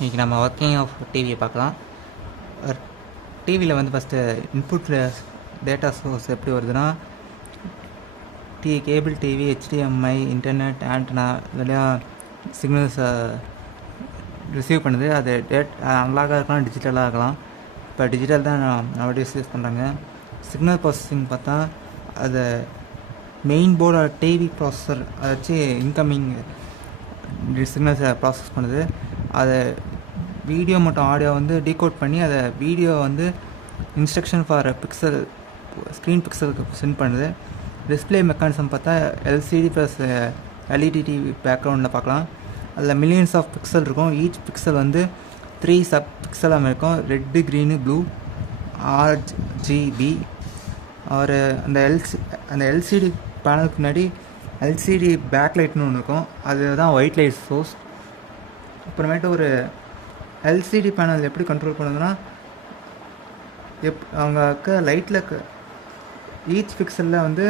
இன்றைக்கி நம்ம working of டிவியை பார்க்கலாம். டிவியில் வந்து ஃபஸ்ட்டு இன்புட் டேட்டா சோர்ஸ் எப்படி வருதுன்னா, cable TV, HDMI, internet, antenna இதெல்லாம் சிக்னல்ஸை ரிசீவ் பண்ணுது. அது அனலாகாக இருக்கலாம், டிஜிட்டலாக இருக்கலாம். இப்போ டிஜிட்டல் தான் நவடேஸ் யூஸ் பண்ணுறாங்க. சிக்னல் ப்ராசஸிங் பார்த்தா அது மெயின் போர்டு டிவி ப்ராசஸர் அதை வச்சு இன்கமிங் சிக்னல்ஸை ப்ராசஸ் பண்ணுது. அதை வீடியோ மற்றும் ஆடியோ வந்து டீகோட் பண்ணி அதை வீடியோ வந்து இன்ஸ்ட்ரக்ஷன் ஃபார் பிக்சல் ஸ்க்ரீன் பிக்சலுக்கு சென்ட் பண்ணுது. டிஸ்பிளே மெக்கானிசம் பார்த்தா எல்சிடி ப்ளஸ் எல்இடி டிவி பேக்ரவுண்டில் பார்க்கலாம். அதில் மில்லியன்ஸ் ஆஃப் பிக்சல் இருக்கும். ஈச் பிக்சல் வந்து 3 சப் பிக்சலாக இருக்கும். Red, green, blue, RGB. ஒரு அந்த எல்சிடி பேனலுக்கு முன்னாடி எல்சிடி பேக்லைட்னு ஒன்று இருக்கும். அதுதான் ஒயிட் லைட் சோர்ஸ். அப்புறமேட்டு ஒரு எல்சிடி பேனல் எப்படி கண்ட்ரோல் பண்ணுதுன்னா, அவங்க லைட்டில் ஈச் பிக்சலில் வந்து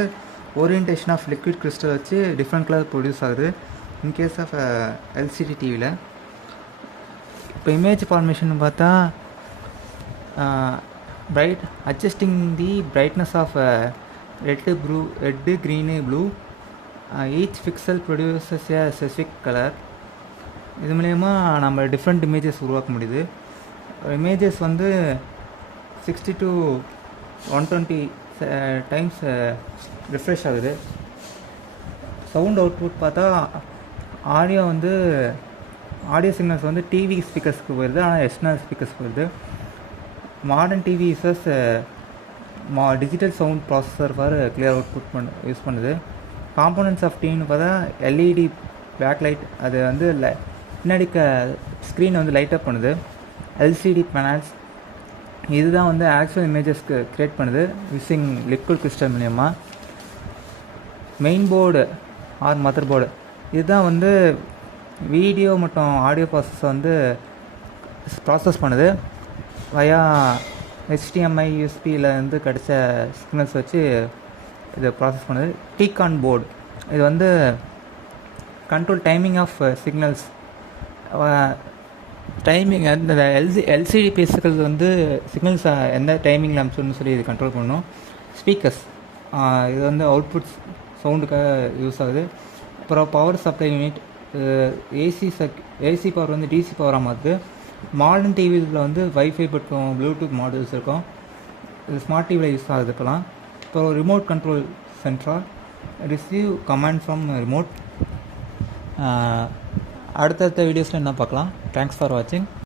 ஓரியன்டேஷன் ஆஃப் லிக்விட் கிறிஸ்டல் வச்சு டிஃப்ரெண்ட் கலர் ப்ரொடியூஸ் ஆகுது இன்கேஸ் ஆஃப் எல்சிடி டிவியில். இப்போ இமேஜ் ஃபார்மேஷன் பார்த்தா adjusting the brightness of red, green, blue. Each pixel produces a specific colour. இது மூலயமா நம்ம டிஃப்ரெண்ட் இமேஜஸ் உருவாக்க முடியுது. இமேஜஸ் வந்து 60 to 120 டைம்ஸ் ரிஃப்ரெஷ் ஆகுது. சவுண்ட் அவுட்புட் பார்த்தா ஆடியோ சிக்னல்ஸ் வந்து டிவி ஸ்பீக்கர்ஸ்க்கு போயிடுது, ஆனால் எக்ஸ்டர்னல் ஸ்பீக்கர்ஸ்க்கு போயிடுது. Modern TV users digital sound processor for clear output use பண்ணுது. காம்போனன்ட்ஸ் ஆஃப் டிவின்னு பார்த்தா எல்இடி பேக்லைட், அது வந்து பின்னாடி ஸ்க்ரீனை வந்து லைட் அப் பண்ணுது. எல்சிடி பேனல்ஸ் இதுதான் வந்து ஆக்சுவல் இமேஜஸ்க்கு க்ரியேட் பண்ணுது யூஸிங் லிக்விட் கிறிஸ்டல் மூலயமா. Main board or motherboard இதுதான் வந்து வீடியோ மற்றும் ஆடியோ ப்ராசஸை வந்து ப்ராசஸ் பண்ணுது. வயா HDMI, USBயில் வந்து கிடைச்ச சிக்னல்ஸ் வச்சு இதை ப்ராசஸ் பண்ணுது. டிகான் போர்டு இது வந்து control timing of signals. Timing அந்த எல்சிடி பேசுகள் வந்து சிக்னல்ஸ் எந்த டைமிங்கில் அனுப்பிச்சோன்னு சொல்லி இது கண்ட்ரோல் பண்ணணும். ஸ்பீக்கர்ஸ் இது வந்து அவுட்புட் சவுண்டுக்காக யூஸ் ஆகுது. அப்புறம் power supply unit, AC power வந்து டிசி பவராக மாற்றுது. மாடர்ன் டிவியில் வந்து வைஃபை மற்றும் ப்ளூடூத் மாடல்ஸ் இருக்கும். இது ஸ்மார்ட் டிவியில் யூஸ் ஆகுது இப்போலாம். இப்போ remote control central receive command from remote. அடுத்தடுத்த வீடியோஸில் என்ன பார்க்கலாம். தேங்க்ஸ் ஃபார் வாட்சிங்.